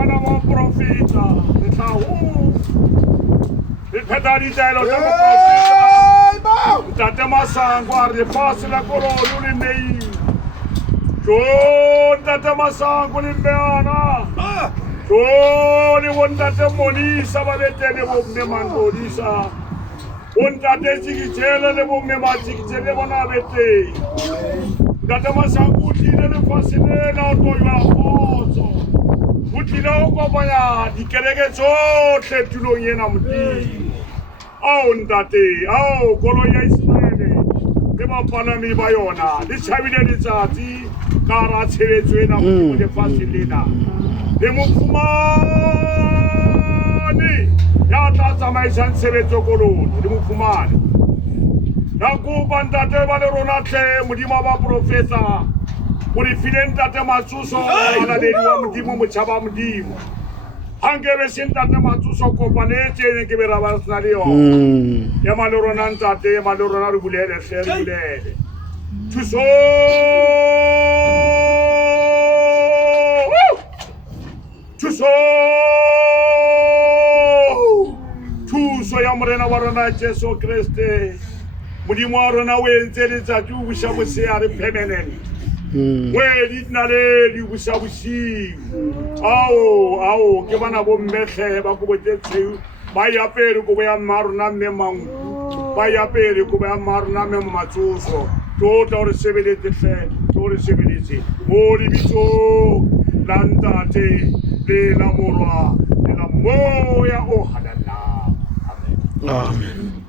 bana ba profeta le tau le pedali delo da profeta tate masango arde pasla korolo le nei jo tate masango le meana jo le wonda te monisa ba betele bo me mandolisa wonda te sikitele le bo me ma sikitele bona bete tate masango utile le fasile na to ya foso utile ko baya dikereke tsohle tulong yena modi ao ntate ao kolo ya Israele le bapalami ba yona le tshabile letsatsi ka ra tshebetso ena mo le fasilena le mofumane ya tla tsamaisang tshebetso kolong le mofumane ya kupa ntate ba le rona tle modimo ba profeta o re fileng ntate matsoso a laledi wa modimo motšhaba modimo hankebe sentate matsoso kopanetse ne ke be ra ba sena le yona ya malorona ntate ya malorona re bulele hle re bulele thuso thuso thuso ya morena wa rona Jesu Kriste modimo wa rona o entse letsatsi o busha mosea re permanent wedi na le di busa busi ao ke bana bo mmehle ba go botse ba ya pele go ya maruna memang ba ya pele go ya maruna memo matsoso tota re sebeletse hle to re sebeletse mo di bitso lantate le la morwa le la moya o halala amen